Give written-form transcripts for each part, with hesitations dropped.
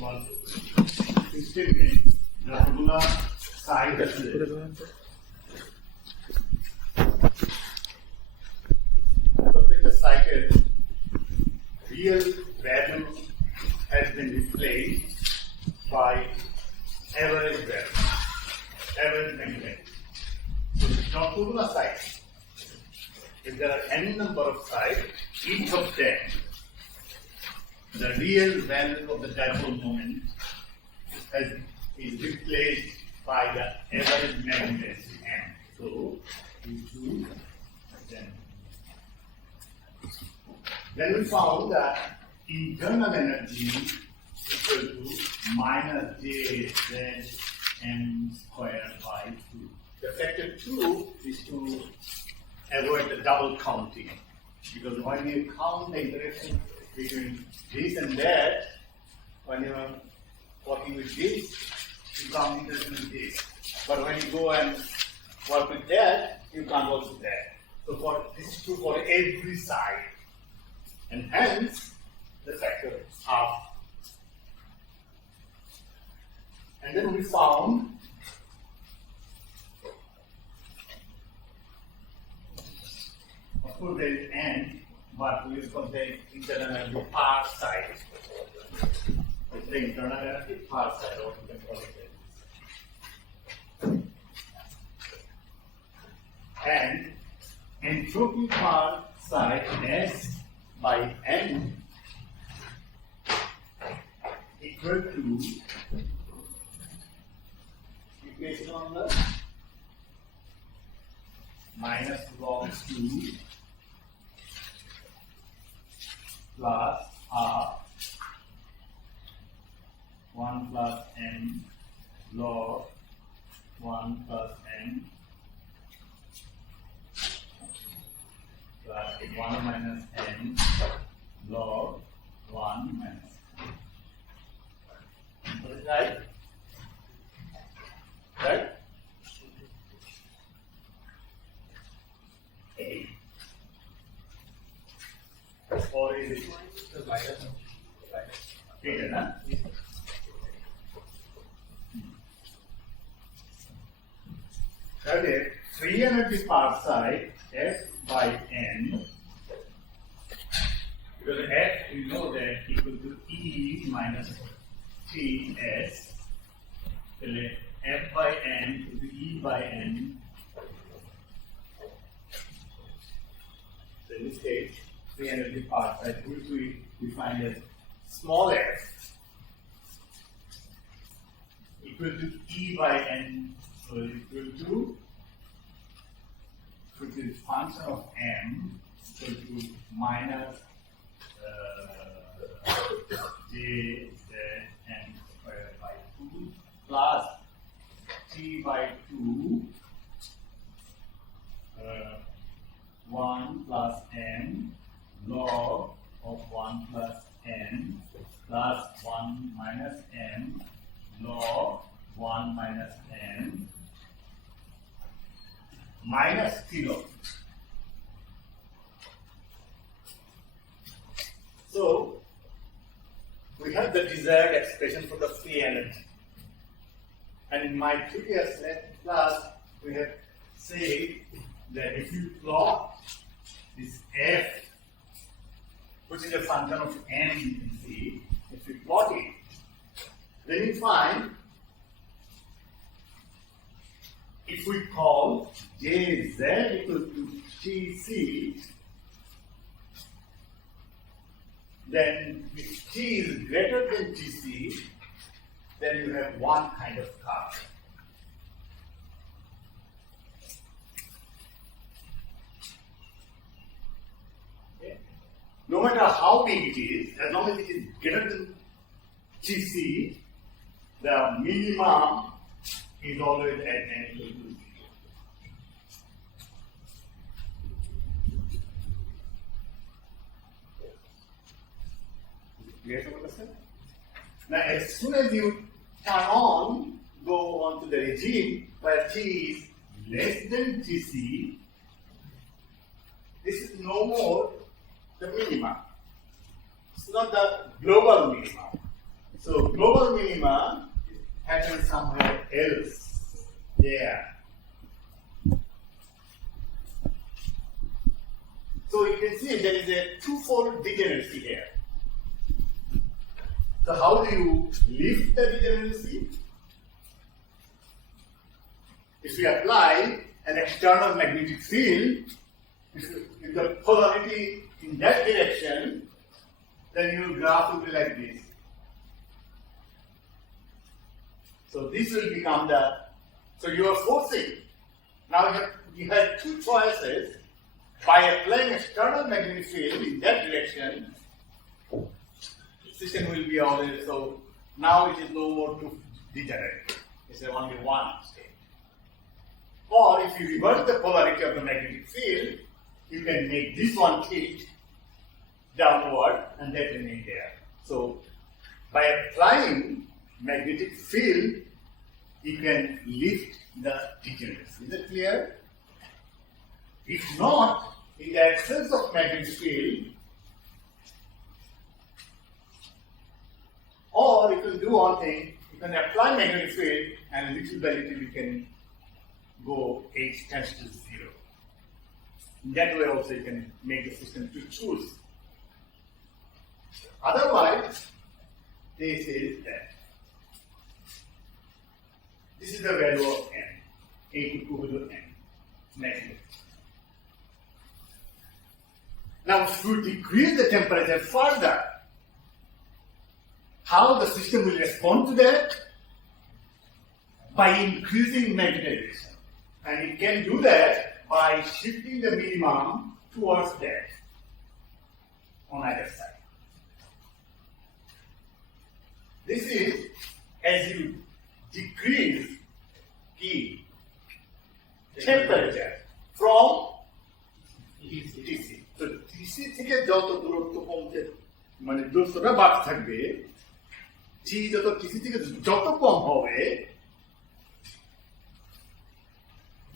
was 16 minutes. The regular side is take a cycle, real value has been replaced by average value, average value. So it's not regular cycle. If there are any number of sides, each of them, the real value of the dipole moment is replaced by the average magnetic M. So we choose them. Then we found that internal energy equal to minus JZM squared by 2. The factor 2 is to avoid the double counting, because when you count the interaction between this and that, when you are working with this, you count interaction with this. But when you go and work with that, you count also that. So this is true for every side, and hence the factor is half. And then we found of course there is n, but we will contain internal energy per side. It's the internal energy per side, or you can call it that. And entropy per side S by N equal to equation on the minus log 2 plus half 1 plus n log 1 plus n plus 1 minus n log 1 minus n. Is it right? Right? Or is it okay, na? Okay, free energy per side S by N, because F we know that equal to E minus Ts, F by N equal to E by N. So in this case, free energy per side, which we define as small f equal to E by N, so equal to, which is function of M, equal to minus JZN squared by 2 plus T by 2 1 plus n log of 1 plus n plus 1 minus n log 1 minus n minus kilo. So we have the desired expression for the free energy. And in my previous class, we have said that if you plot this f, which is a function of n, you can see, if you plot it, then you find if we call Jz equal to Tc, then if T is greater than Tc, then you have one kind of curve. Okay. No matter how big it is, as long as it is greater than Tc, the minimum is always at n equal to 0. Clear to understand? Now, as soon as you turn on, go on to the regime where T is less than Tc, this is no more the minimum. It's not the global minimum. It's So global minima happens somewhere else. There. So you can see there is a twofold degeneracy here. So how do you lift the degeneracy? If we apply an external magnetic field, if the polarity in that direction, then your graph will be like this. So this will become so you are forcing. Now you have two choices. By applying external magnetic field in that direction, the system will be always, so now it is no more to degenerate. It's only one state. Or if you reverse the polarity of the magnetic field, you can make this one tilt downward and that remain there. So by applying magnetic field, you can lift the degeneracy. Is that clear? If not, in the absence of magnetic field, or you can do one thing, you can apply magnetic field and little by little you can go H tends to 0. In that way also you can make the system to choose. Otherwise, this is that. This is the value of n. A equal to n. Negative. Now, if you decrease the temperature further, how the system will respond to that? By increasing magnetization. And it can do that by shifting the minimum towards that on either side. This is as you decrease the temperature from TC. So TC থেকে যত দূরত্ব কমতে মানে দূরত্বটা বাড়তে থাকবে, T যত TC থেকে যত কম হবে,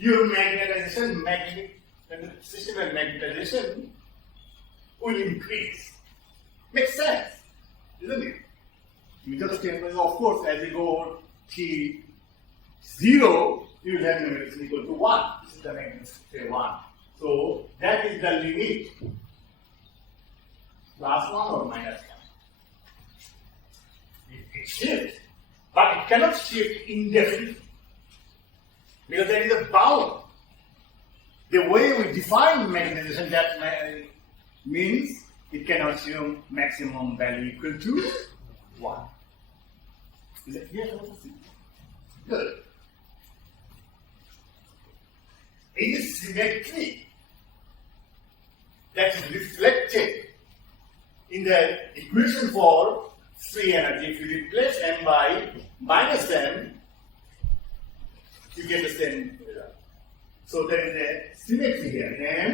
your magnetization, system and magnetization will increase. Makes sense, isn't it? Because of temperature, of course, as you go T0, you will have magnetization equal to 1. This is the magnetization, say 1. So that is the limit. Plus 1 or minus 1. It shifts, but it cannot shift indefinitely. Because there is a bound. The way we define magnetization, that means it can assume maximum value equal to 1. Is that clear? Good. It is symmetry that is reflected in the equation for free energy. If you replace m by minus m, you get the same result. So there is a symmetry here. M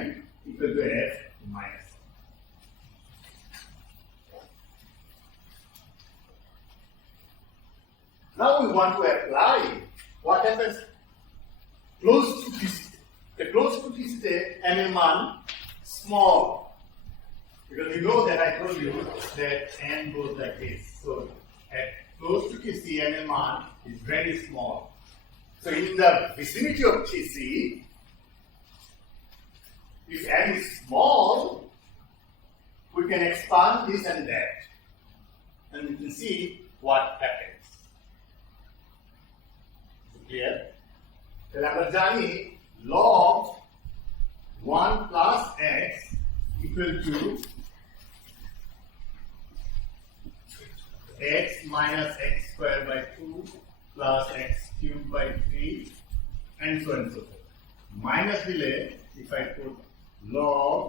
equal to F minus M. Now we want to apply what happens close to TC. The close to TC, ML1 small. Because you know that I told you that n goes like this. So at close to TC, ML1 is very small. So in the vicinity of TC, if n is small, we can expand this and that. And we can see what happens. Is it clear? তাহলে আমরা জানি log 1 plus x equal to x minus x squared by 2 plus x cubed by 3 and so on and so forth. Minus delay, if I put log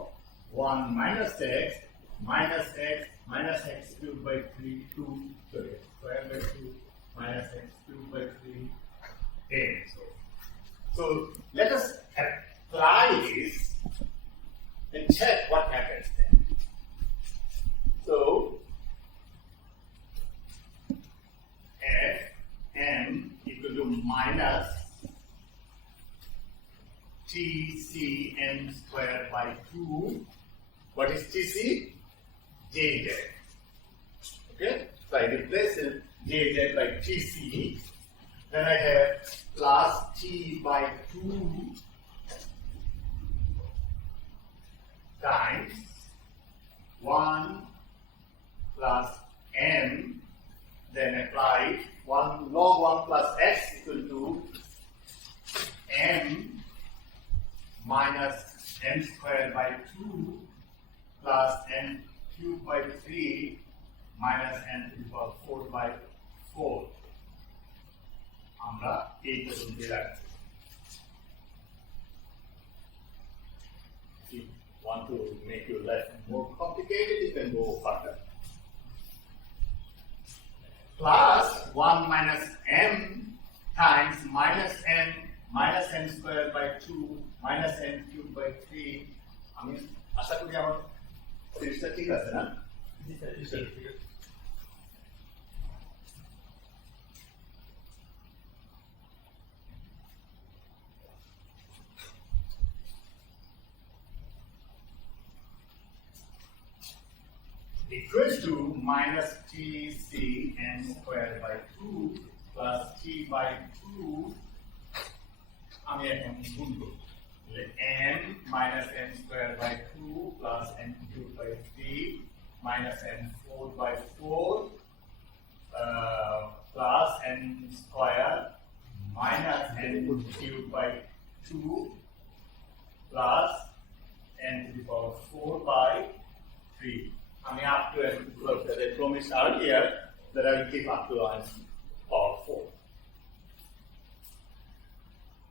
1 minus x minus x cubed by 3, 2, sorry, squared by 2 minus x cubed by 3, and so on. So let us apply this and check what happens then. So Fm equal to minus TCm squared by 2. What is TC? J. Okay? So I replace it jz by tc. Then I have plus t by 2 times 1 plus m, then apply 1 log 1 plus x equal to m minus m squared by 2 plus n cubed by 3 minus n to the power 4 by 4. আমরা এই পর্যন্ত রাখছি। If you want to make your life more complicated, you can go further. Plus 1 minus m times minus n squared by 2 minus n cubed by 3. আমি আশা করি আমার সিরিজটা ঠিক আছে না? Equals to minus tc n squared by 2 plus t by 2. আমি এখন গুণ করব। n minus n squared by 2 plus n cubed by 3 minus n 4 by 4 plus n squared minus n cubed by 2 plus n to the power 4 by 3. I mean, up to n because they promised earlier that I will keep up to n power 4.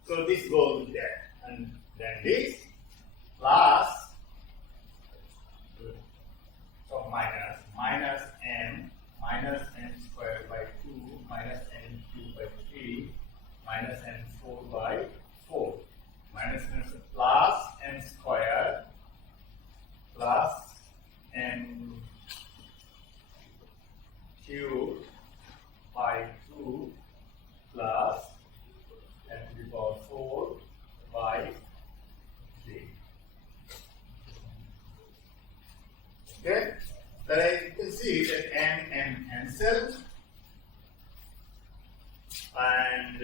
So this goes there, and then this plus so minus n squared by 2 minus n cubed by 3 minus n 4 by 4 minus n plus n squared plus n cubed by 2 plus n to the power 4 by 3. Okay, then you can see that n cancel and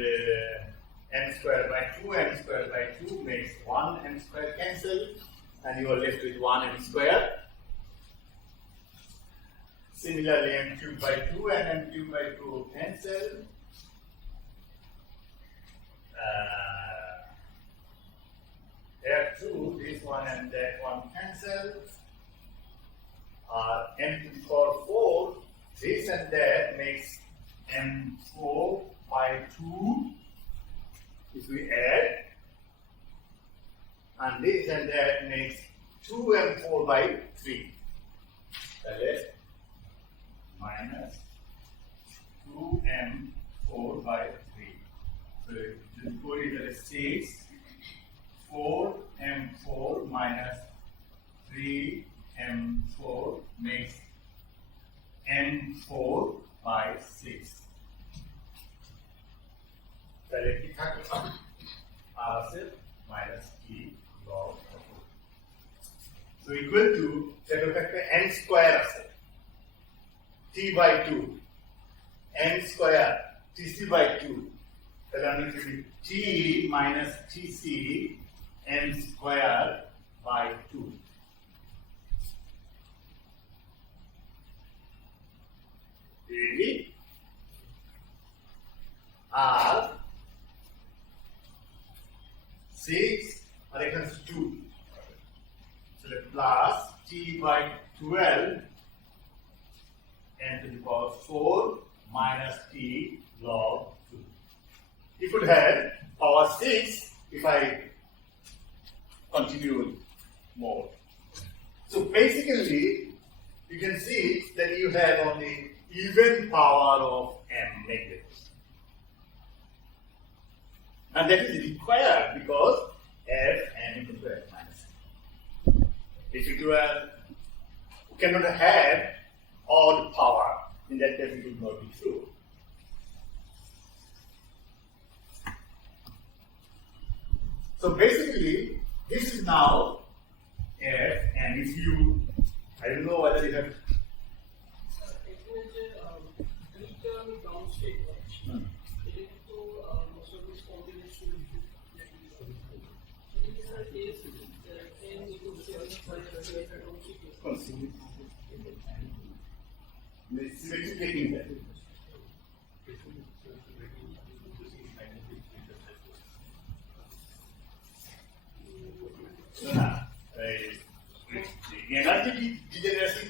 n squared by 2 makes 1 n squared cancel, and you are left with 1 n squared. Similarly, m cubed by 2 and m cubed by 2 cancel. There 2, this one and that one cancel. M to the power 4, this and that makes m4 by 2 if we add, and this and that makes 2m4 by 3. That is minus 2m4 by 3. So the equation is 6, 4m4 minus 3m4 makes m4 by 6. তাহলে কি থাকে? আর আছে minus t log 4. So equal to সেটা থাকে n square আছে t by 2 n square tc by 2. তাহলে আমি লিখি t minus tc n square by 2. Ready? আর 6 আর এখানে 2. So plus t by 12 n to the power 4 minus t log 2. You could have power 6 if I continue more. So basically, you can see that you have only even power of m negatives. And that is required because f n equal to f minus n. If you cannot have odd power, in that case it will not be true. So basically, this is now f, and if you, I don't know whether you have symmetric breaking that. Energy degeneracy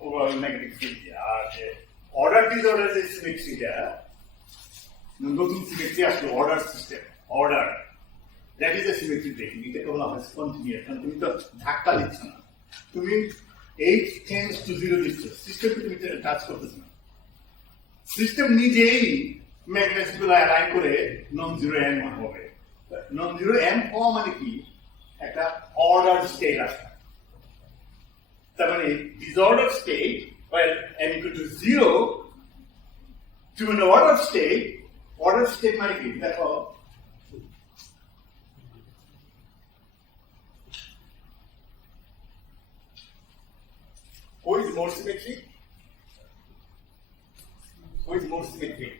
over magnetic field. Order disorder is symmetry there. Nothing symmetry as to order system. Order. That is a symmetry breaking. It is spontaneous. And you dhakka dichcho na. Tumi H tends to 0 dichcho. System তুমি টাচ করতেছ না। সিস্টেম নিজেই ম্যাগনেটিক গুলো অ্যালাইন করে non zero M হবে। Non zero M হওয়া মানে কি? একটা অর্ডার স্টেট আছে। তার মানে disordered state, while m equal to 0 to an ordered state মানে কি? দেখো who is more symmetric? Who is more symmetric?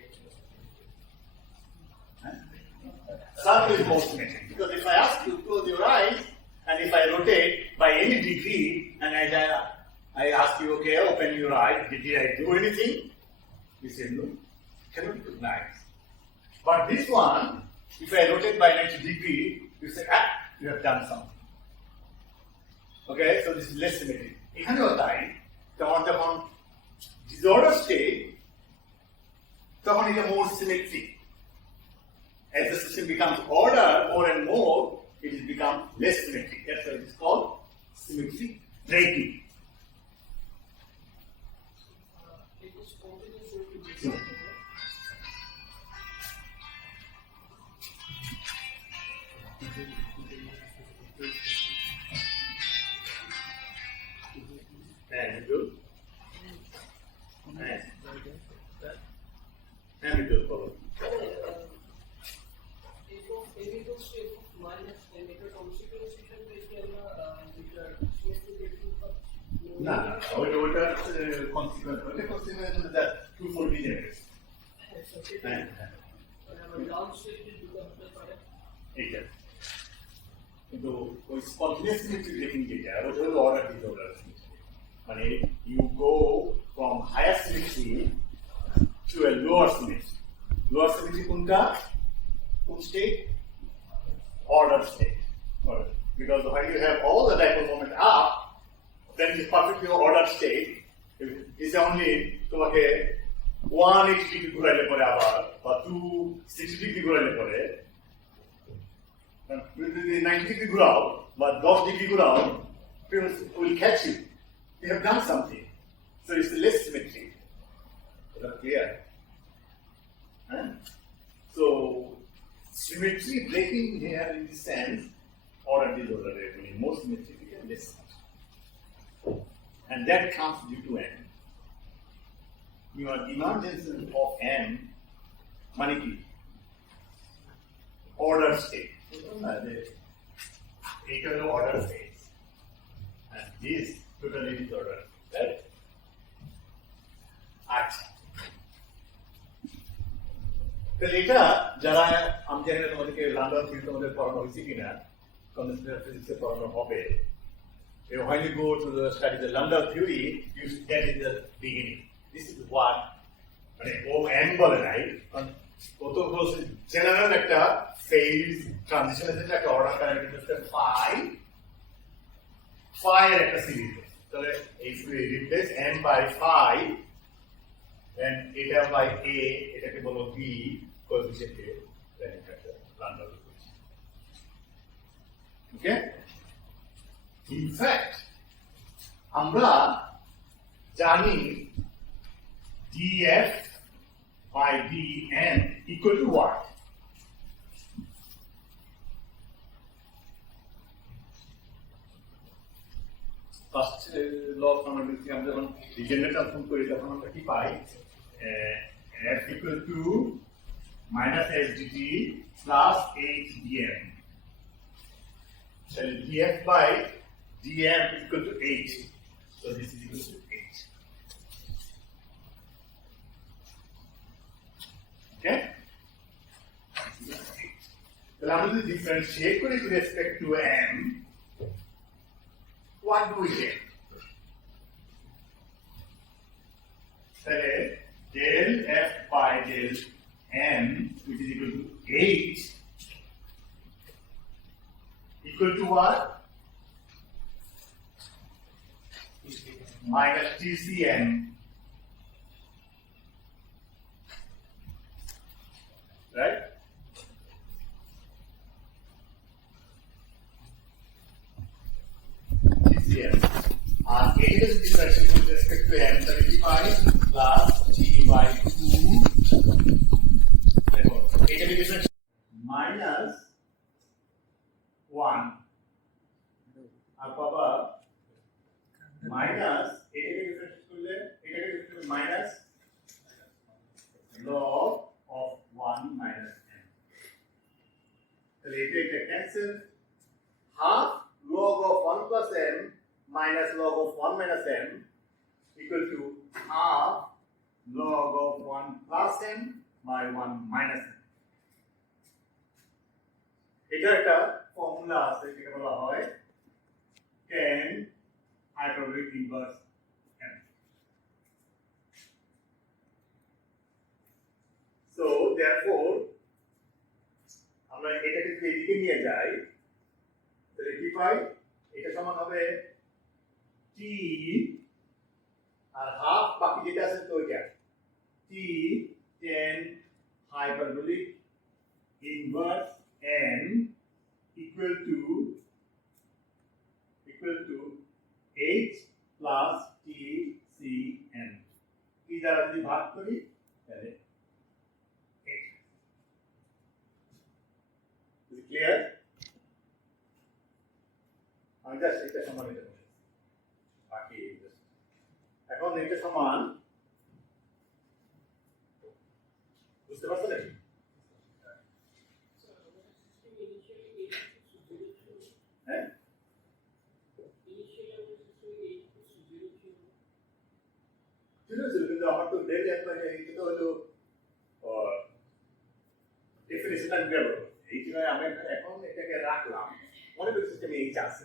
Circle is more symmetric because if I ask you to close your eyes and if I rotate by any degree and I ask you, okay, open your eyes, did I do anything? You say no, cannot recognize. But this one, if I rotate by 90 degree, you say, you have done something. Okay, so this is less symmetric. এখানেও তাই যখন disorder state তখন এটা more symmetric. As the system becomes order more and more, it will become less symmetric. That's why it is called symmetric breaking. And good. And good. না ওইটার consequence that two four degenerates এইটা কিন্তু ওই spontaneous symmetry breaking যেটা ওটা হলো order disorder মানে you go from higher symmetry to a lower symmetry lower symmetry কোনটা কোন state order state. Because when you have all the dipole moment up, then it is perfectly ordered state. It's only তোমাকে 180 ডিগ্রি ঘুরাইলে পরে আবার বা 260 ডিগ্রি ঘুরাইলে পরে যদি 90 ডিগ্রি ঘুরাও বা 10 ডিগ্রি ঘুরাও people will catch you. You have done something. So it's less symmetry. Is that clear? So symmetry breaking here in this sense, order disorder, meaning more symmetry and less. And that comes due to n. Your emergence of n, money order state. The eternal order state. And this totally disorder. Right? Action. এটা যারা আমি জানি না তোমাদেরকে London theory তোমাদের পড়ানো হয়েছে কিনা কন্ডেন্সার ফিজিক্সে পড়ানো হবে when you go to the study the Lambda theory you get in the beginning this is what মানে ও n বলে নাই কত বলছে জেনারেল একটা ফেজ ট্রানজিশনের জন্য একটা অর্ডার কানেক্টেড সিস্টেম phi এর একটা সিরিজ তাহলে if we replace n by phi then eta by a এটাকে বলো b coefficient a then it has a lambda equation. Okay? In fact, আমরা জানি df by dn equal to what? First law of thermodynamics আমরা যখন degenerate transform করি তখন আমরা কি পাই f equal to minus h dt plus h dm. So df by dm is equal to h. So this is equal to h. Okay? So now we differentiate with respect to m. What do we get? তাহলে del f by del n which is equal to 8 equal to what? Minus TCN. Right? TCN. It is differential with respect to M35 plus T by 2. Therefore, it will be differential minus 1 above minus এটাকে ডিফারেন্স করলে এটাকে difference minus log of 1 minus n তাহলে এটা cancel half log of 1 plus n minus log of 1 minus n equal to half log of 1 plus n by 1 minus n এটা একটা ফর্মুলা আছে যেটা বলা হয় tan hyperbolic inverse n. So therefore আমরা এটাকে যদি এদিকে নিয়ে যাই তাহলে কি পাই এটা সমান হবে t আর হাফ বাকি যেটা আছে তো ওইটা t tan hyperbolic inverse n equal to h plus t c n t দ্বারা যদি ভাগ করি তাহলে ক্লিয়ার আমি জাস্ট এটা সমান এটা বাকি এখন এটা সমান বুঝতে পারছো নাকি হ্যাঁ কিন্তু আমার তো ডেল এফ মানে এটা তো হলো ডেফিনিশন আমি ব্যবহার করব এই জন্য আমি এখন এটাকে রাখলাম মনে করি সিস্টেমে এইচ আছে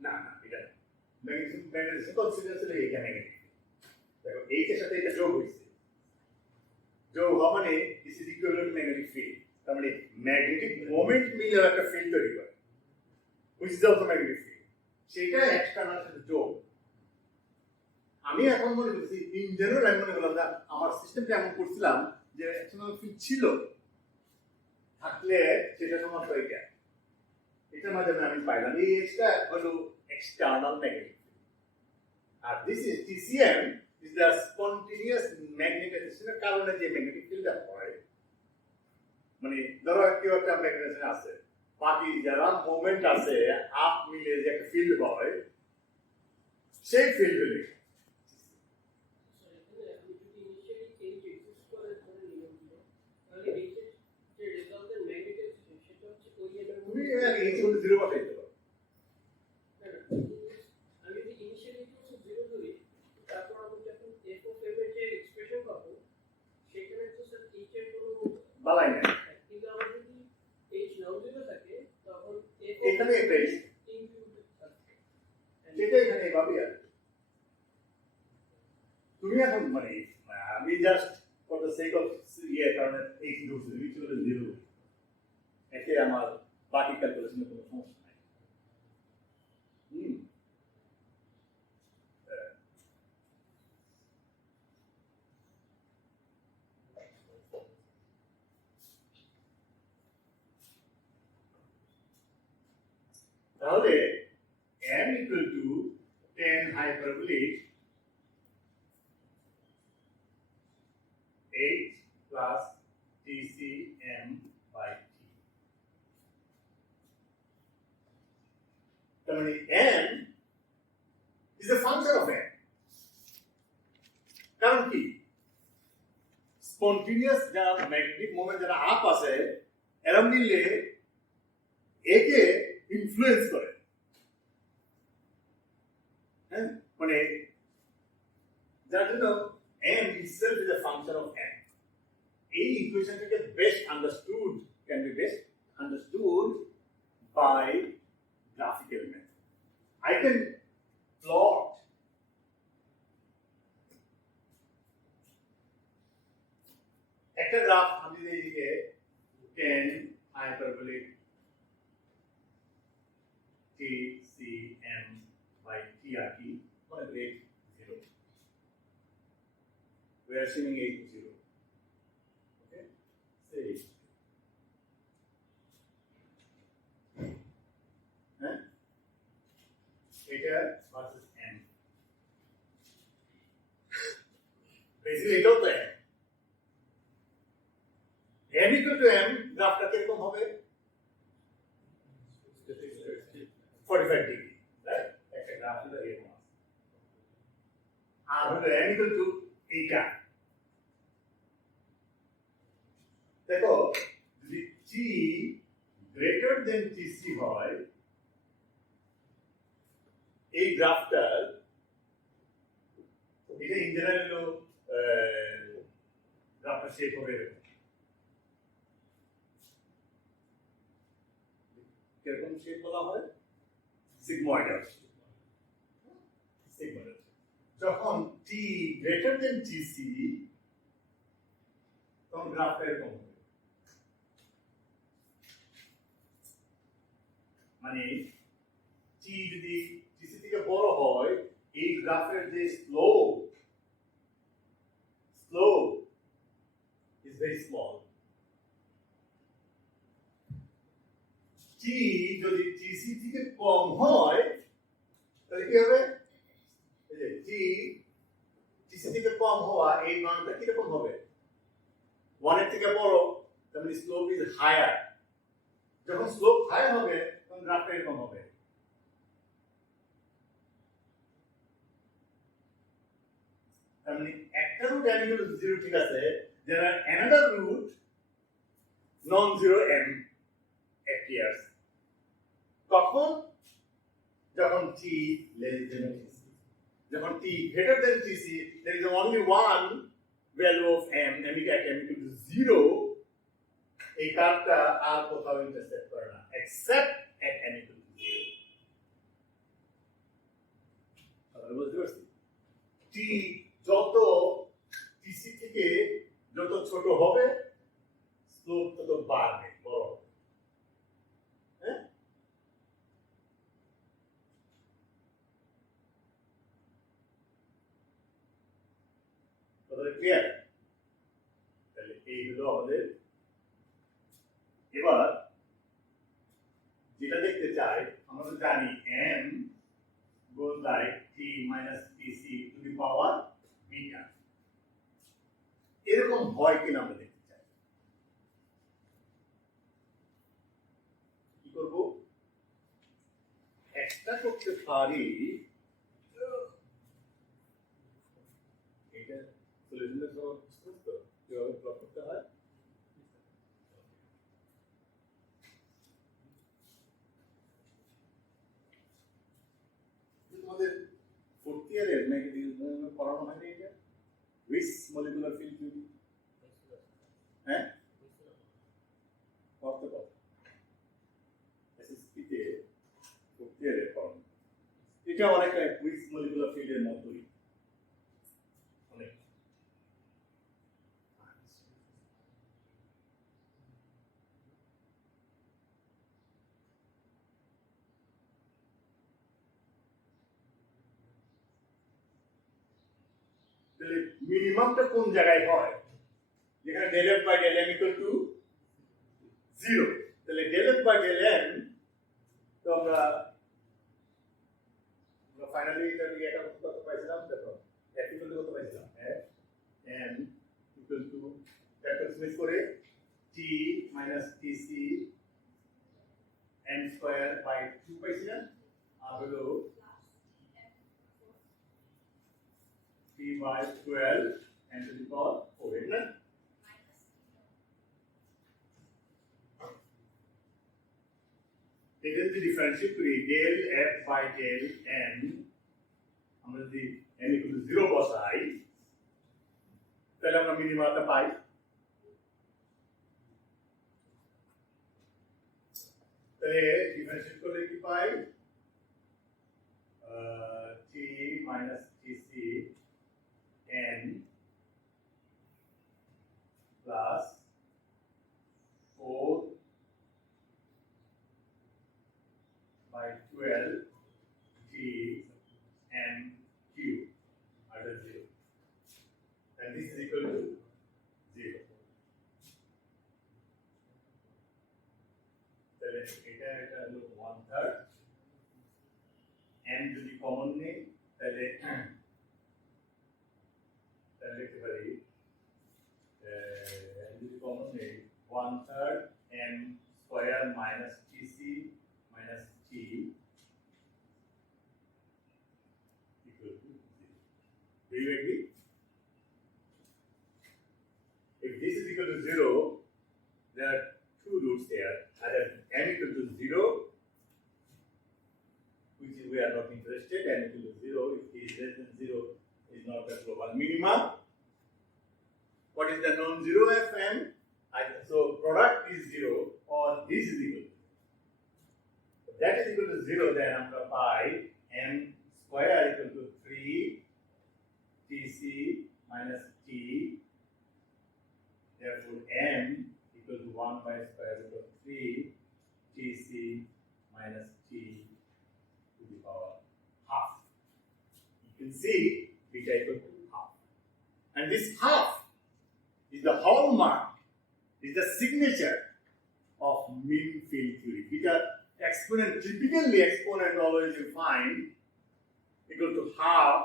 না না এটা ম্যাগনেটিক কনসিডারেশন হলে এইটা নেগেটিভ দেখো এইচ এর সাথে এটা যোগ হইছে যোগ হওয়া মানে this is equivalent magnetic field তার মানে ম্যাগনেটিক মোমেন্ট মিলে একটা ফিল্ড তৈরি করে which is also magnetic field সেটা এক্সটার্নাল সাথে যোগ আমি এখন মনে করছি ইন জেনারেল আমি মনে করলাম না আমার সিস্টেমটা এমন করছিলাম যে এক্সটার্নাল ফিল্ড ছিল থাকলে সেটা সমান হয়ে যায় এটার মাধ্যমে আমি পাইলাম এই এক্সটা হলো এক্সটার্নাল ম্যাগনেটিক ফিল্ড আর this is TCM is the spontaneous ম্যাগনেটাইজেশনের কারণে যে ম্যাগনেটিক ফিল্ডটা হয় মানে ধরো কেউ একটা ম্যাগনেটাইজেশন আছে বাকি যারা মোমেন্ট আছে আপ মিলে যে একটা ফিল্ড হয় সেই ফিল্ড হলে তুমি এই জন্য জিরো বসাইতে পারো আমি যদি ইনিশিয়ালি জিরো ধরি তারপর আমি যখন এফ অফ এম এর যে এক্সপ্রেশন পাবো সেখানে তো স্যার এইচ এর কোনো বালাই না কিন্তু আমার যদি এইচ নাও জিরো থাকে তখন এফ এখানে একটা ইনক্লুডেড থাকে সেটা এখানে এভাবে আছে তুমি এখন মানে আমি just for the sake of ইয়ে কারণে এইচ ধরছি উইচ হলো জিরো এতে আমার বাকি ক্যালকুলেশনে কোনো সমস্যা নাই তাহলে n equal to 10 hyperbolic h plus TCM by t. তার মানে n is a function of n. কারণ কি স্পন্টেনিয়াস যারা ম্যাগনেটিক মোমেন্ট যারা আপ আছে এরা মিলে একে ইনফ্লুয়েন্স করে হ্যাঁ মানে যার জন্য n itself is a function of n এই ইকুয়েশনটাকে best understood can be best understood by graphical method I can plot আর কি মনে করি 0 we are assuming 8 0 okay say হ্যাঁ এটা ভার্সেস m বেসিক্যালি এটাও তো m equal to m গ্রাফটা কিরকম হবে 45 ডিগ্রি রাইট একটা গ্রাফ হলো এরকম আর হলো m equal to এইটা দেখো যদি t greater than tc হয় এই গ্রাফটার এটা ইন জেনারেল হলো গ্রাফটা শেপ হবে কিরকম শেপ বলা হয় সিগময়েডাল সিগময়েডাল যখন t greater than tc তখন গ্রাফটা এরকম হবে মানে t যদি tc থেকে বড় হয় এই গ্রাফের যে slope is very small t যদি tc থেকে কম হয় তাহলে কি হবে এই যে t tc থেকে কম হওয়া এই মানটা কি রকম হবে 1 এর থেকে বড় তার মানে স্লোপ ইজ হায়ার যখন স্লোপ হাই হবে তখন গ্রাফটা এরকম হবে তার মানে একটা রুট m equal to 0 ঠিক আছে there are another root non-zero m appears কখন যখন t less than tc যখন t greater than tc there is only one value of m equal to 0 এই কার্ভটা আর কোথাও ইন্টারসেক্ট করে না except at m equal to 0 তাহলে বুঝতে পারছি t যত tc থেকে যত ছোট হবে স্লোপ তত বাড়বে বড় হবে হ্যাঁ তাহলে ক্লিয়ার তাহলে এই হলো আমাদের এবার যেটা দেখতে চাই আমরা তো জানি m goes like t minus tc to the power beta এরকম হয় কিনা আমরা দেখতে চাই কি করব এক্সট্রা করতে পারি এটা সলিউশনের সব স্পষ্ট কিভাবে প্লট করতে হয় তোমাদের ফোর্থ ইয়ারের নাকি পড়ানো হয়নি এটা উইস মলিকুলার ফিল্ড থিওরি হ্যাঁ কত কত এসএসপি তে ফোর্থ ইয়ারে পড়ানো এটা অনেকটা উইস মলিকুলার ফিল্ডের মতোই অনেক তাহলে মিনিমামটা কোন জায়গায় হয় যেখানে del f by del m equal to 0 তাহলে del f by del m তো আমরা ফাইনালি এটা কত পাইছিলাম দেখো f equal to কত পাইছিলাম f m equal to calculate করে t minus tc m square by 2 পাইছিলাম আর হলো t by 12 and to the power 4 isn't it? It is the differential to del f by del m আমরা যদি n equal to 0 বসাই তাহলে আমরা মিনিমাটা পাই তাহলে ডিফারেন্সিয়েট করলে কি পাই t minus tc n plus 4 by 12 t equal to 0. Do you agree? If this is equal to 0, there are two roots here. Either n equal to 0, which is we are not interested, n equal to 0. If t is less than 0, is not the global minimum. What is the non-zero Fn? So product is 0 or this is equal to 0. If that is equal to 0, then I'm going to buy m square equal to 3 Tc minus t. Therefore, m equal to 1 by square root of 3 Tc minus t to the power half. You can see beta equal to half. And this half is the hallmark, is the signature of mean field theory. Beta exponent, typically exponent always you find equal to half.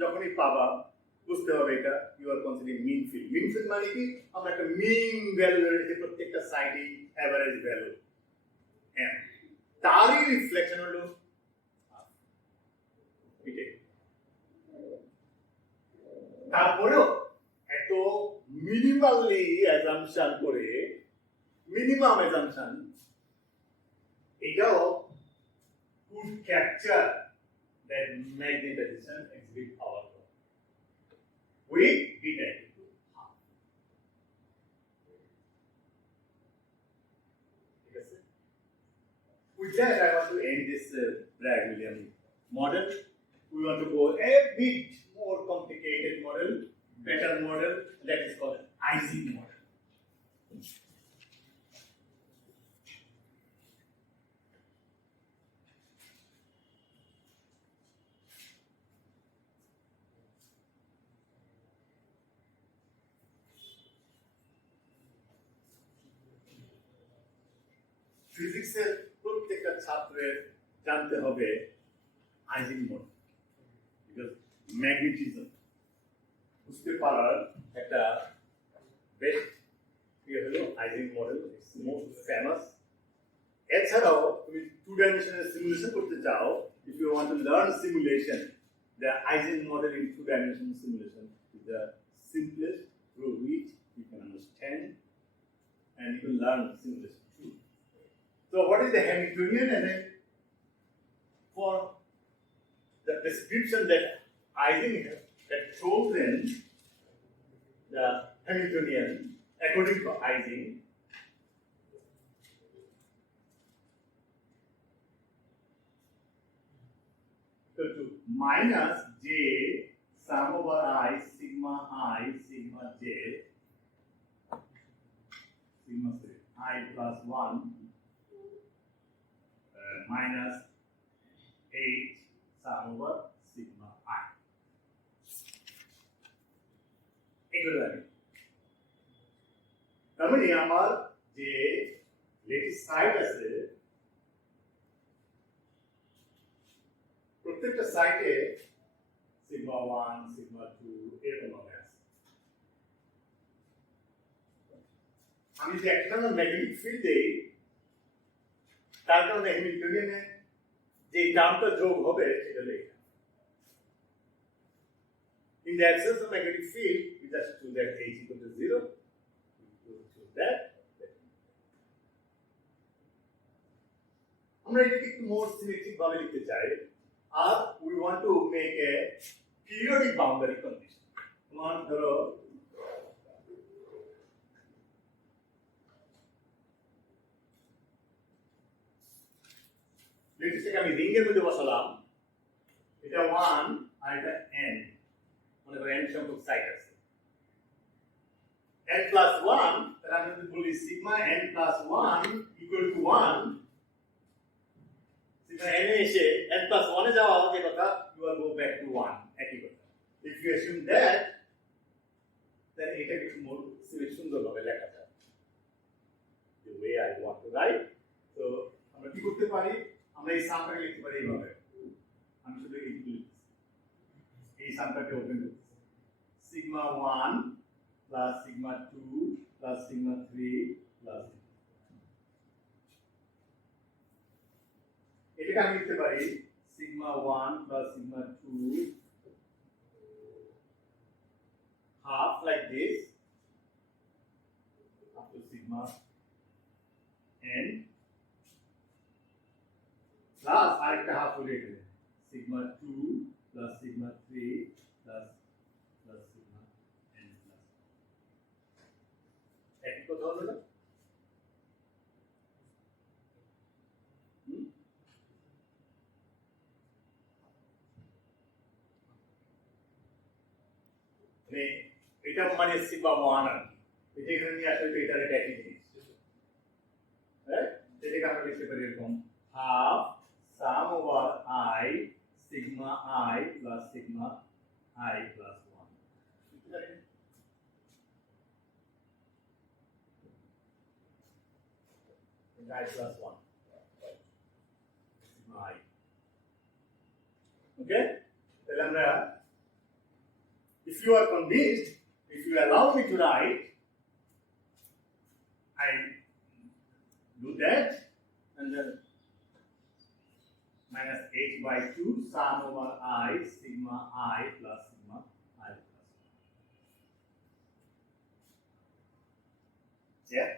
যখনই পাবা বুঝতে হবে এটা you are considering mean field. Mean field মানে কি? আমরা একটা mean value রেখে প্রত্যেকটা সাইডে এভারেজ ভ্যালু এম, তারই রিফ্লেকশন হলো এটাই। তারপরেও এত মিনিমালি অ্যাজাম্পশন করে, মিনিমাম অ্যাজাম্পশন, এটাও could capture that magnetization exhibit power with beta equal to half. With that, I want to end this Bragg-Williams model. We want to go a bit more complicated model, better model, that is called Ising model. ফিজিক্সের প্রত্যেকটা ছাত্রের জানতে হবে ageing model, because magnetism বুঝতে পারার একটা best ইয়ে হলো Ising model, it's most famous. এছাড়াও তুমি 2 ডাইমেনশনাল সিমুলেশন করতে চাও, if you want to learn simulation, the Ising model in 2 dimensional simulation is the simplest through which you can understand and you can learn simulation too. So what is the Hamiltonian? And then for the description that Ising had chosen the Hamiltonian according to Ising, equal to minus j sum over I sigma j I plus 1 minus 8 sum over sigma I. এগুলো লাগে। তার মানে আমার যে lettuce side আছে, প্রত্যেকটা সাইডে সিগমা 1 সিগমা 2 এরকম ভাবে আছে। আমি যে এক্সটার্নাল ম্যাগনেটিক ফিল্ড দেই, তার কারণে হ্যামিল্টনিয়ানে যে টার্মটা যোগ হবে সেটা লেখা। In the absence of magnetic field, we just choose that H equal to 0. We choose that. আমরা এটাকে একটু মোর সিমেট্রিক ভাবে লিখতে চাই, আর we want to make a periodic boundary condition. তোমার ধরো লেটিসটাকে আমি রিং এর মধ্যে বসালাম, এটা 1 আর এটা n, মনে করো n সংখ্যক সাইড আছে, n plus 1, তাহলে আমরা যদি বলি sigma n plus 1 equal to 1, sigma n এ এসে n plus 1 এ যাওয়া যে কথা, you will go back to 1, একই কথা। If you assume that, then এটা একটু মোর সুন্দরভাবে লেখা যায়, the way I want to write. So আমরা কি করতে পারি, আমরা এই সামটাকে লিখতে পারি এইভাবে, আমি শুধু এইটুকু লিখছি, এই সামটাকে ওপেন করছি, সিগমা 1 প্লাস সিগমা 2 প্লাস সিগমা 3 প্লাস, এটাকে আমি লিখতে পারি সিগমা 1 প্লাস সিগমা 2 করে এখানে sigma 2 plus sigma 3 plus sigma n plus একই কথা হলো না? এটা মানে সিগমা 1 আর কি এটা এখানে নিয়ে আসলে এটা একই জিনিস রাইট এটাকে আমরা লিখতে পারি এরকম হাফ সাম over I sigma I plus sigma I plus 1 I plus 1 sigma I okay তাহলে আমরা if you are convinced if you allow me to write I do that and then minus h by 2 sum over I sigma I plus sigma I plus 1 yeah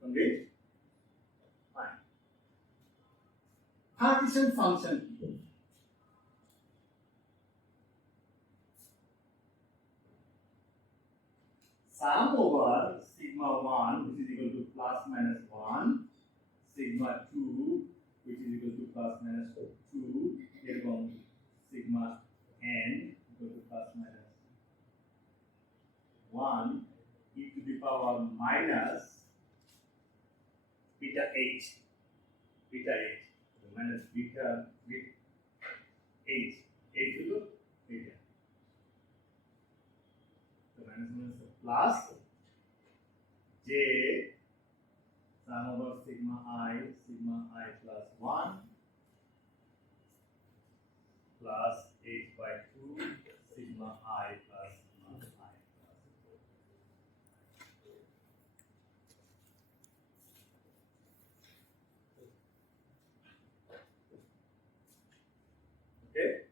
convinced fine partition function sum over sigma 1 which is equal to plus minus 1 sigma 2 which is equal to plus minus 2 এরকম sigma n equal to plus minus 1 e to the power minus beta h minus beta h হলো beta so minus plus j sum over sigma I plus 1 plus h by 2 sigma I plus sigma I plus 4 okay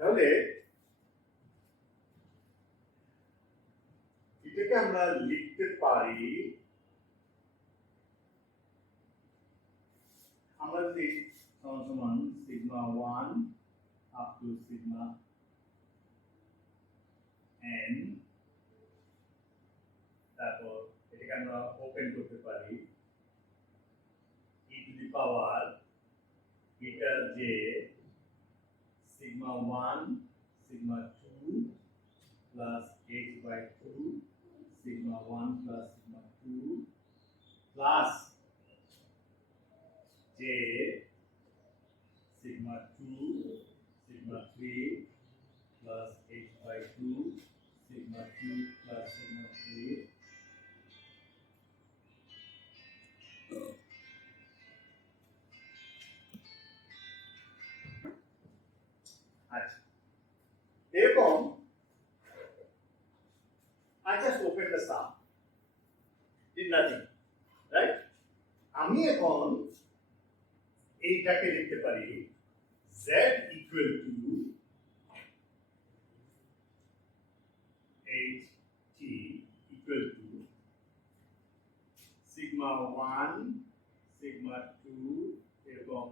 তাহলে এটাকে আমরা লিখতে পারি আমরা যদি সমান সিগমা 1 up to sigma n তারপর এটাকে আমরা ওপেন করতে পারি e to the power beta j sigma 1 sigma 2 plus h by 2 sigma 1 plus sigma 2 plus j sigma 2 sigma 3 plus h by 2 sigma 2 plus sigma 3 আচ্ছা এরকম I just opened the sum did nothing right আমি এখন এইটাকে লিখতে পারি z equal to ht equal to sigma 1 sigma 2 এবং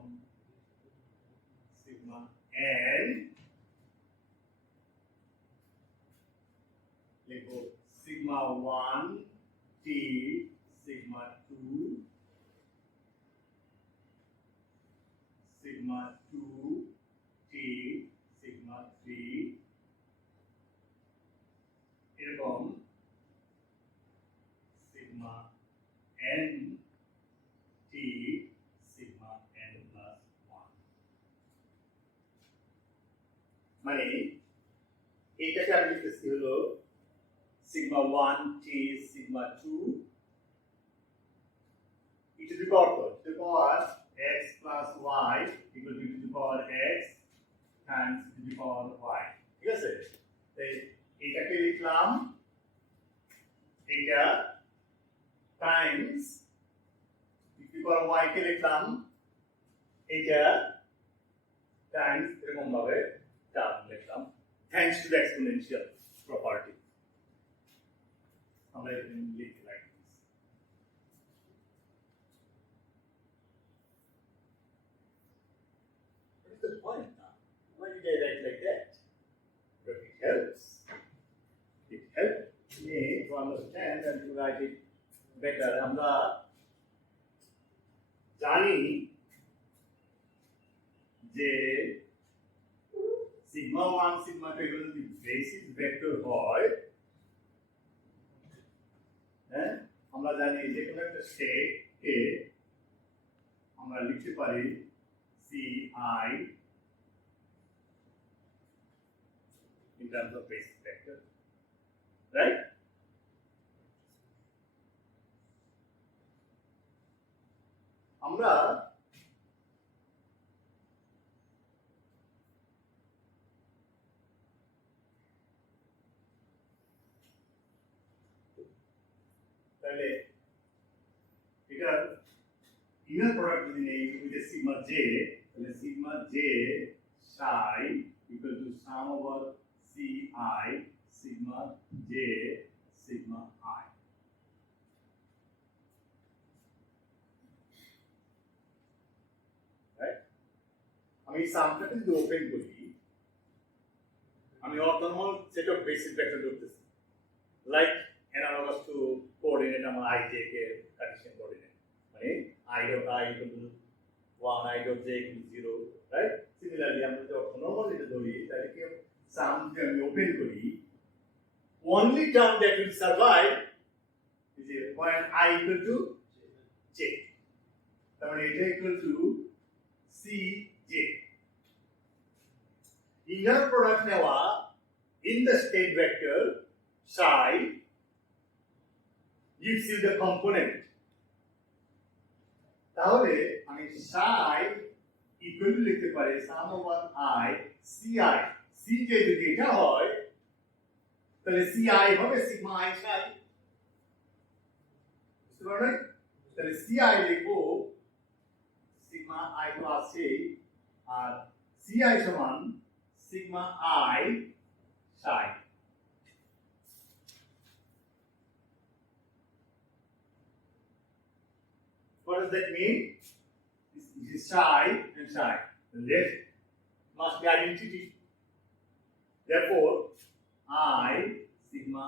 sigma n লিখো sigma 1 t sigma 2 sigma 2 t sigma 3 এরকম sigma n t sigma n plus 1 মানে এটাকে আমি লিখতেছি হলো sigma 1 t sigma 2 e to the power x plus y equal to e to the power x times e to the power y ঠিক আছে এটাকে লিখলাম এটা Times e to the power y কে লিখলাম এটা টাইমস এরকম ভাবে টার্ম লিখলাম thanks to the exponential property আমরা এখানে লিখি like this what is the point now why did I write like that but it helps me to understand and to write it better আমরা জানি যে সিগমা 1 সিগমা 2 এগুলো যদি বেসিস ভেক্টর হয় হ্যাঁ আমরা জানি যে কোনো একটা স্টেট কে আমরা লিখতে পারি C I in terms of basis vector right আমরা তাহলে এটার ইনার প্রোডাক্ট যদি নেই উইথ সিগমা জে তাহলে sigma J psi equal to sum over ci sigma j sigma I right আমি সামটা যদি ওপেন করি আমি orthonormal set of basis vector ধরতেছি লাইক analogous to coordinate আমার I j কে কার্টেসিয়ান কোঅর্ডিনেট মানে I dot I equal to 1 I dot j equal to 0 right similarly আমরা যদি অর্থনর্মাল এটা ধরি তাহলে কি সাম যদি আমি ওপেন করি only term that will survive is when I equal to j তার মানে এটা equal to c j inner product নেওয়া in the state vector psi gives you the component তাহলে আমি psi equal to লিখতে পারি sum over I ci cj যদি এটা হয় তাহলে ci হবে sigma I psi বুঝতে পারলেন তাহলে ci লিখবো sigma I plus a আর ci সমান sigma I psi what does that mean this is psi and psi the left must be identity therefore I sigma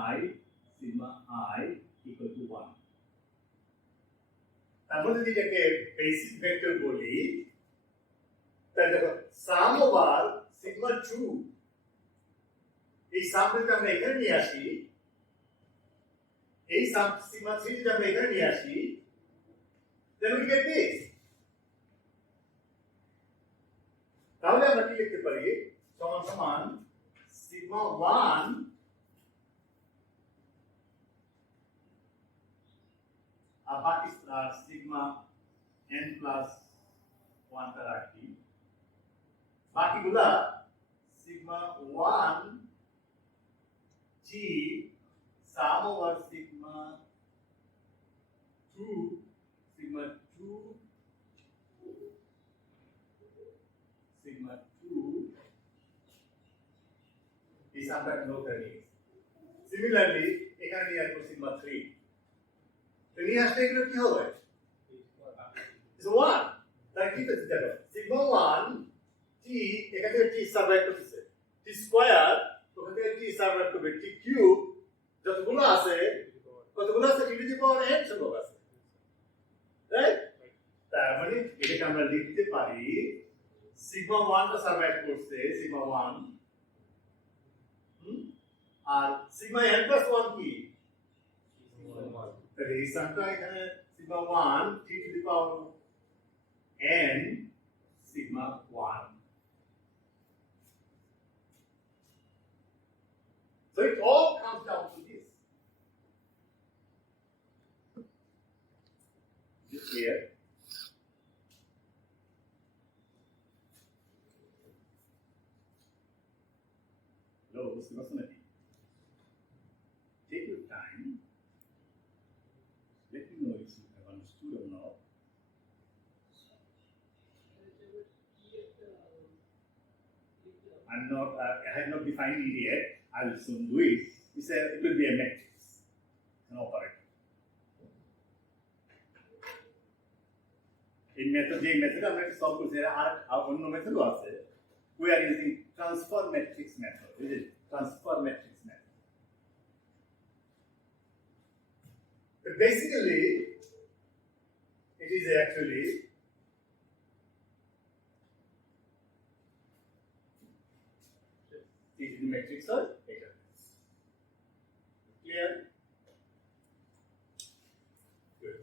I equal to 1 তারপর যদি এটাকে বেসিস ভেক্টর বলি তাহলে দেখো সাম ওভার সিগমা 2 এই সামটাকে আমরা এখানে নিয়ে আসি এই সাম সিগমা 3 যদি আমরা এখানে নিয়ে আসি then we get this তাহলে আমরা কি লিখতে পারি সমান সমান সিগমা 1 আর বাকি সিগমা n প্লাস 1 টা রাখি বাকিগুলা সিগমা 1 g সাম ওভার সিগমা 2 sigma 2 is under no turning similarly এখানে নিয়ে আসবো sigma 3 তো নিয়ে আসলে এগুলো কি হবে is 1 তাই কি করতে দেখো sigma 1 t এখান থেকে t সাবট্রাক্ট করতেছে t স্কয়ার ওখান থেকে t সাবট্রাক্ট করবে t কিউব যতগুলো আছে কতগুলো আছে t টু দি পাওয়ার n সংখ্যক আছে রাইট তার মানে এটাকে আমরা লিখতে পারি সিগমা 1 টা সাবট্রাক্ট করছে সিগমা 1 আর সিগমা n প্লাস 1 কি তাহলে এই সামটা এখানে সিগমা 1 t two the power n sigma 1 so it all comes down to this is clear hello বুঝতে পারছেন নাকি take your time let me know if you have understood or not I have not defined it yet. I will soon do it. It will be a matrix, an operator. In method, আমরা solve করছি আর অন্য method আছে. We are using transfer matrix method. Is it transfer matrix method? But basically, it is actually the matrix or data. Clear? Good.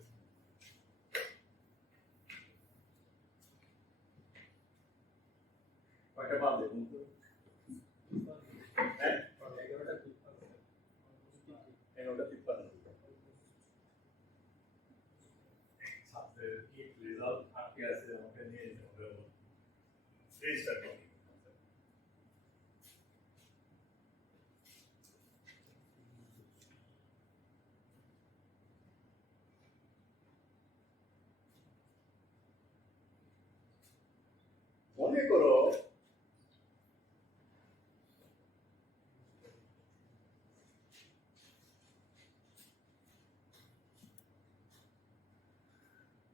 What about the number? Result आपके ऐसे होते नहीं होंगे register करेंगे মনে করো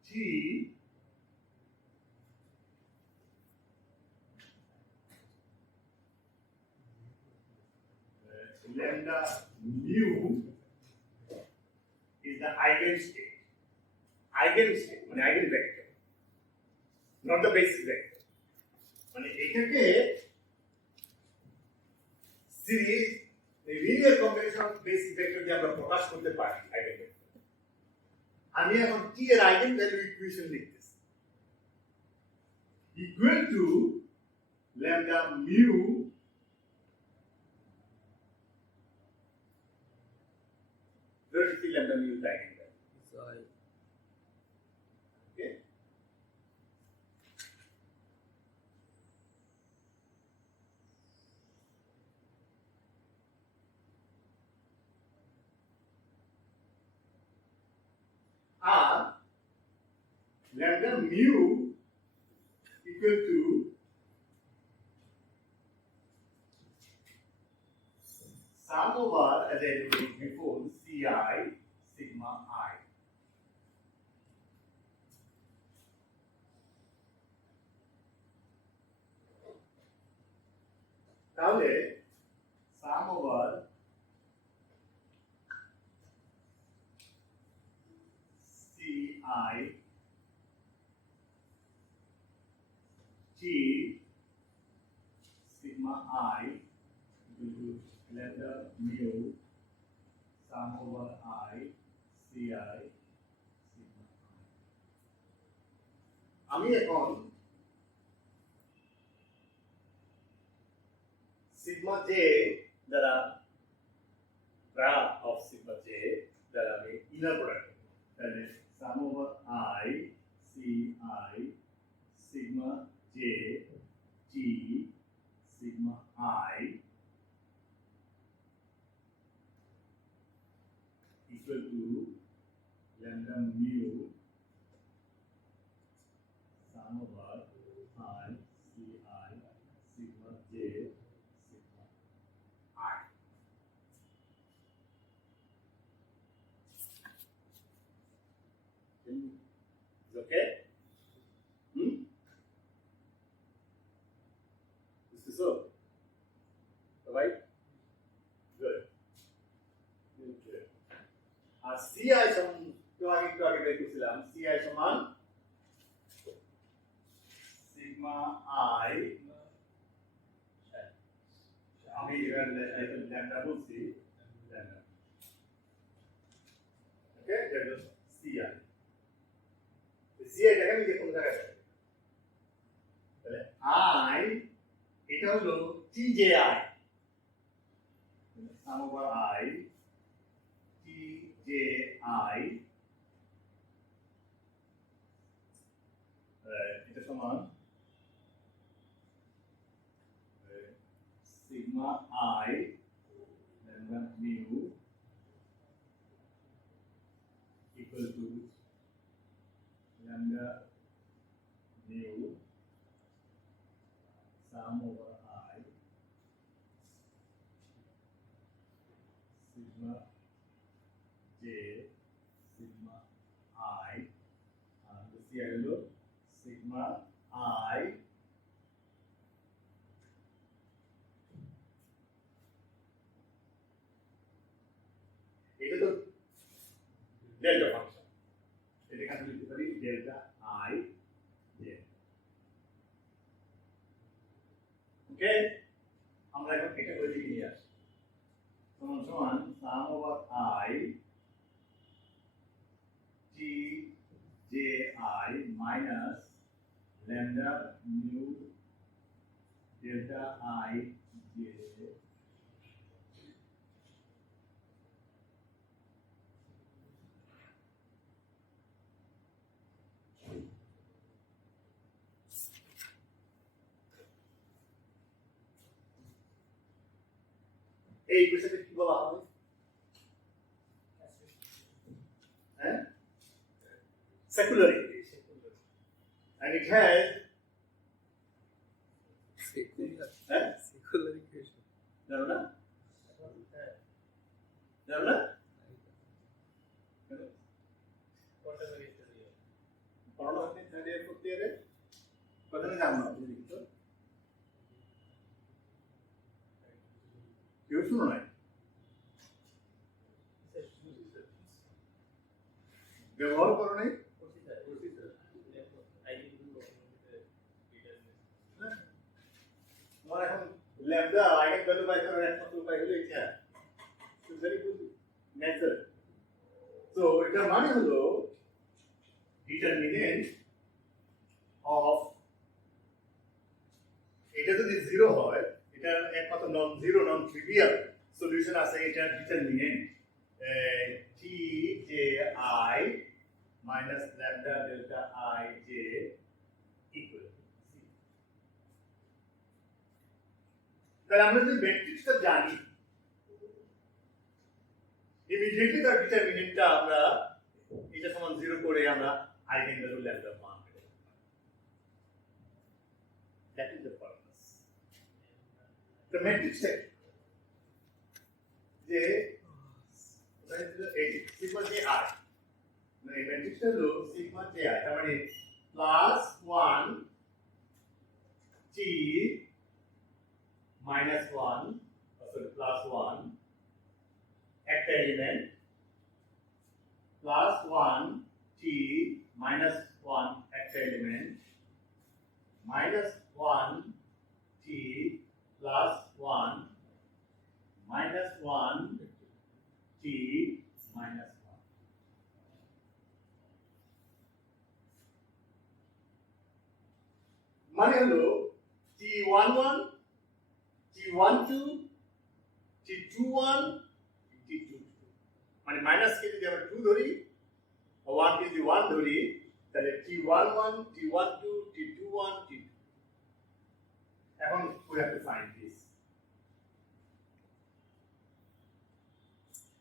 G lambda mu is the eigenstate. Eigenstate মানে eigenvector, not the basic vector. মানে এটাকে series linear combination of basic vector দিয়ে আমরা প্রকাশ করতে পারি eigenvector. আমি এখন t এর eigenvalue ইকুয়েশন লিখতেছি equal to lambda mu lambda mu is eigenvalue. Sorry. Okay. Lambda mu equal to sum over, as I wrote before, Ci sigma I. তাহলে sum over Ci T sigma I equal to lambda mu sum over I Ci sigma I. আমি এখন sigma j দ্বারা graph of sigma j দ্বারা আমি inner product তাহলে sum over I Ci sigma j t sigma I equal to lambda mu sum over I Ci sigma j sigma I. Is okay? So, right? Good. Good. CI সমান দেখেছিলাম CI সমান sigma I আমি এখানে lambda বলছি lambda. Okay, that was CI. CI টাকে আমি যে কোন জায়গায় তাহলে I এটা হলো TJI sum over I TJI এটা সমান sigma I lambda mu equal to lambda mu sum over I গেল সিগমা আই এটা তো ডেল্টা ফাংশন, এটা এখানে লিখতে পারি ডেল্টা আই জে। ওকে, আমরা এখন এটা করে দিকে নিয়ে আসি সমান সমান sum over i t j i minus lambda mu delta i j এই ইকুয়েশনকে কি বলা হবে? হ্যাঁ, secular equation, and it has secular equation. জানো না? জানো না? পড়ানো হয়নি থার্ড ইয়ার ফোর্থ ইয়ারে? প্রথমে জানো না তুমি লিখছো? কেউ শুনো নাই? ব্যবহার করো নাই? তোমার এখন ল্যামডা আইগেন ভ্যালু বাই করার একমাত্র উপায় হলো এটা। It's very good method. So এটার মানে হলো ডিটারমিনেন্ট অফ, এটা যদি জিরো হয়, এটা একমাত্র non zero non trivial solution আছে, এটা ডিটারমিনেন্ট টি j i minus lambda delta i J equal. তাহলে আমরা যদি ম্যাট্রিক্সটা জানি, ইমিডিয়েটলি তার ডিটারমিনেন্টটা আমরা এটা সমান জিরো করে আমরা আইগেন ভ্যালু ল্যামডা মান পেতে পারি। That is the purpose. The ম্যাট্রিক্সটা যে এই সিগমা জে আই, মানে ম্যাট্রিক্সটা হলো সিগমা জে আই, তার মানে প্লাস 1 টি minus 1, sorry, plus 1, একটা এলিমেন্ট, plus 1 t minus 1 একটা এলিমেন্ট, minus 1 t plus 1 minus 1 t minus 1. মানে হলো t11 T12, T21, T22, মানে মাইনাস কে যদি আমরা 2 ধরি ও 1 কে যদি 1 ধরি, তাহলে T11, T12, T21, T2। এখন we have to find this.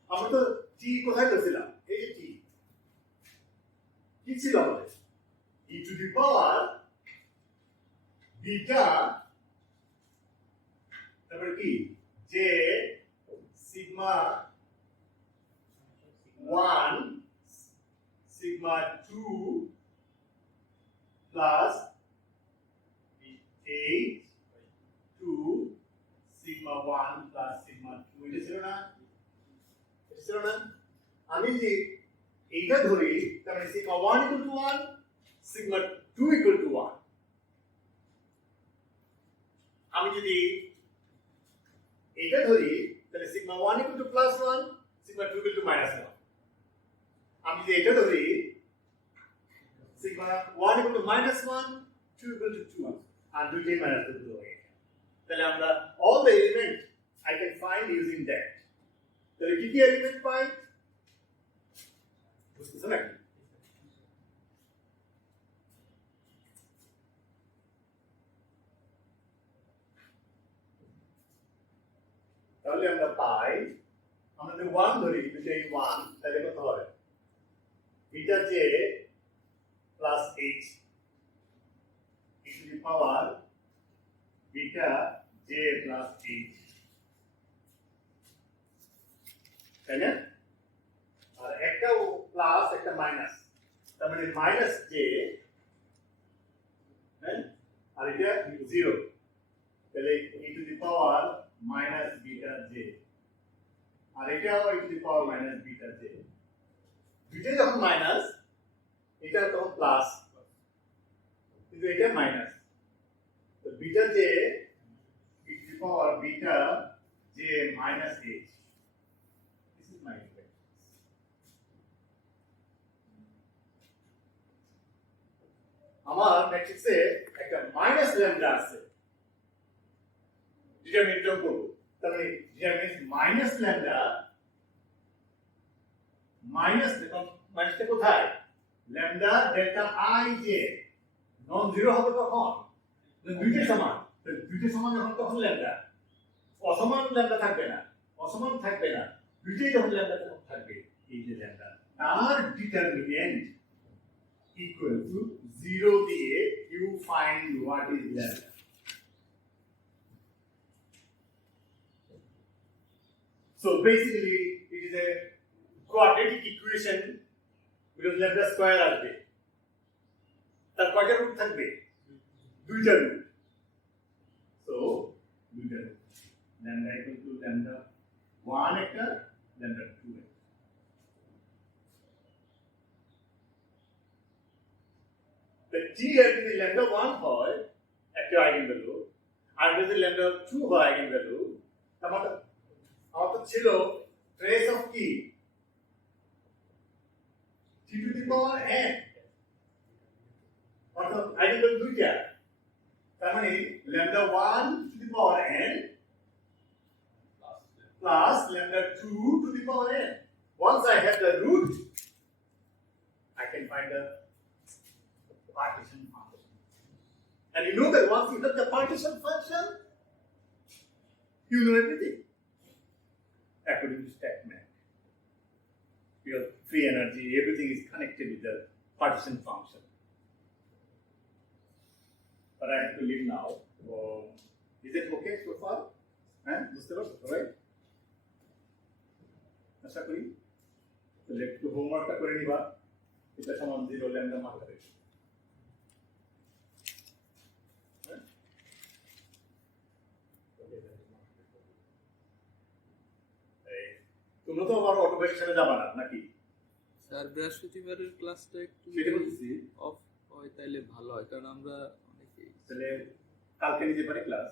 আমরা তো T কোথায় ধরছিলাম? এই যে T কি ছিল আমাদের? e to the power beta, তারপরে কি যে সিগমা 1 সিগমা 2 প্লাস 8 2 সিগমা 1 প্লাস সিগমা 2, এটা ছিল না? এটা ছিল না? আমি যদি এইটা ধরি, তার মানে সিগমা 1 ইকুয়াল টু 1, সিগমা 2 ইকুয়াল টু 1। আমি যদি এটা ধরি, তাহলে সিগমা 1 ইকুয়াল টু প্লাস 1, সিগমা 2 ইকুয়াল টু মাইনাস 1। আমি যদি এটা ধরি, সিগমা 1 equal to minus 1, 2 equal to 2, আর দুইটাই মাইনাস 2 হয়ে গেছে। তাহলে আমরা all the element I can find using that. তাহলে কি কি এলিমেন্ট পাই? বুঝতেছো নাকি? তাহলে আমরা পাই, আমরা যদি 1 ধরি, যদি এই 1, তাহলে কত হবে? Beta J plus h e to the power beta J plus h, তাই না? আর একটা প্লাস একটা মাইনাস, তার মানে মাইনাস জে আর এটা 0 তাহলে e to the power minus beta j আর এটা আবার e to the power minus beta j দুইটা যখন মাইনাস এটা তখন প্লাস কিন্তু এটা মাইনাস তো beta J e to the power beta j minus h. This is my equation. আমার ম্যাট্রিক্সে একটা মাইনাস ল্যামডা আছে ডিটারমিনেন্ট করব তাহলে ডিটারমিনেন্ট মাইনাস ল্যামডা মাইনাস দেখুন মাইনাসটা কোথায় lambda delta i J non zero হবে কখন দুইটা সমান দুইটা সমান যখন তখন ল্যামডা অসমান ল্যামডা থাকবে না অসমান থাকবে না দুইটাই যখন ল্যামডা তখন থাকবে এই যে ল্যামডা তার ডিটারমিনেন্ট equal to 0 দিয়ে you find what is lambda. So basically it is a quadratic equation because lambda square আসবে তার কয়টা রুট থাকবে দুইটা রুট so দুইটা root lambda equal to lambda 1 একটা lambda 2 একটা the t এর যদি lambda 1 হয় একটা আইগেন ভ্যালু আর যদি lambda 2 হয় আইগেন ভ্যালু তাহলে আমার তো ছিল ট্রেস অফ কি t টু দি পাওয়ার n অর্থাৎ আইগেন ভ্যালু দুইটা তার মানে lambda 1 to the power n plus lambda 2 to the power n once I have the root I can find the partition function. And you know that once you have the partition function, you know everything. According to statement, your free energy, everything is connected with the partition function. But I have to leave now. Is it okay so far? Right? আশা করি তাহলে একটু হোমওয়ার্কটা করে নিবা এটা সমান 0 ল্যামডা মার্কারে তোমরা তো আবার অটোমেশনে যাবা না নাকি স্যার বৃহস্পতিবারের ক্লাসটা একটু সেটা বলছি অফ হয় তাইলে ভালো হয় কারণ আমরা অনেকেই তাহলে কালকে নিতে পারি ক্লাস